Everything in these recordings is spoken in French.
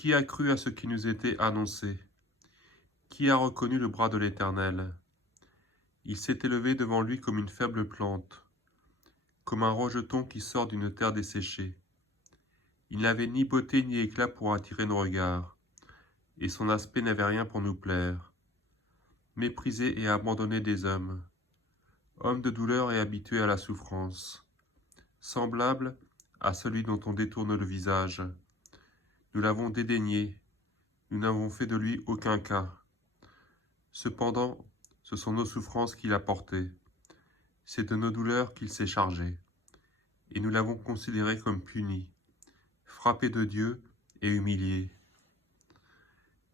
Qui a cru à ce qui nous était annoncé? Qui a reconnu le bras de l'Éternel? Il s'est élevé devant lui comme une faible plante, comme un rejeton qui sort d'une terre desséchée. Il n'avait ni beauté ni éclat pour attirer nos regards, et son aspect n'avait rien pour nous plaire. Méprisé et abandonné des hommes, homme de douleur et habitué à la souffrance, semblable à celui dont on détourne le visage. Nous l'avons dédaigné, nous n'avons fait de lui aucun cas. Cependant, ce sont nos souffrances qu'il a portées, c'est de nos douleurs qu'il s'est chargé, et nous l'avons considéré comme puni, frappé de Dieu et humilié.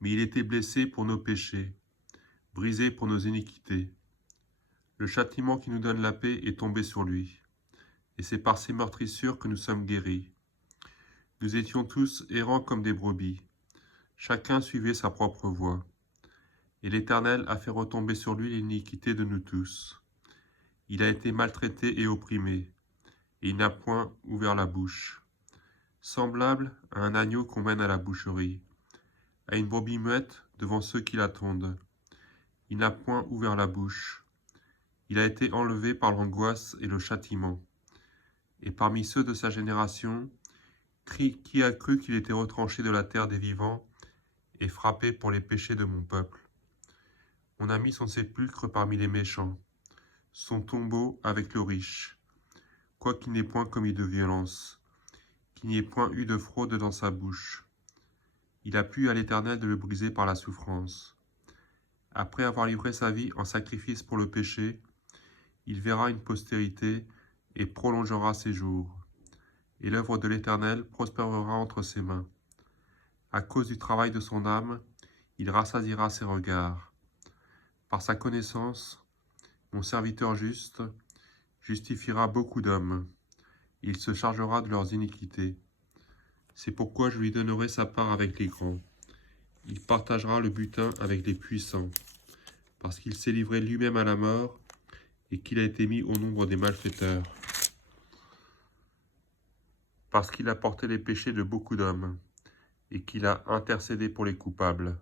Mais il était blessé pour nos péchés, brisé pour nos iniquités. Le châtiment qui nous donne la paix est tombé sur lui, et c'est par ses meurtrissures que nous sommes guéris. Nous étions tous errants comme des brebis, chacun suivait sa propre voie. Et l'Éternel a fait retomber sur lui l'iniquité de nous tous. Il a été maltraité et opprimé, et il n'a point ouvert la bouche. Semblable à un agneau qu'on mène à la boucherie, à une brebis muette devant ceux qui l'attendent. Il n'a point ouvert la bouche. Il a été enlevé par l'angoisse et le châtiment. Et parmi ceux de sa génération, qui a cru qu'il était retranché de la terre des vivants et frappé pour les péchés de mon peuple? On a mis son sépulcre parmi les méchants, son tombeau avec le riche, quoiqu'il n'ait point commis de violence, qu'il n'y ait point eu de fraude dans sa bouche. Il a plu à l'Éternel de le briser par la souffrance. Après avoir livré sa vie en sacrifice pour le péché, il verra une postérité et prolongera ses jours. Et l'œuvre de l'Éternel prospérera entre ses mains. À cause du travail de son âme, il rassasiera ses regards. Par sa connaissance, mon serviteur juste justifiera beaucoup d'hommes. Il se chargera de leurs iniquités. C'est pourquoi je lui donnerai sa part avec les grands. Il partagera le butin avec les puissants, parce qu'il s'est livré lui-même à la mort et qu'il a été mis au nombre des malfaiteurs. Parce qu'il a porté les péchés de beaucoup d'hommes et qu'il a intercédé pour les coupables.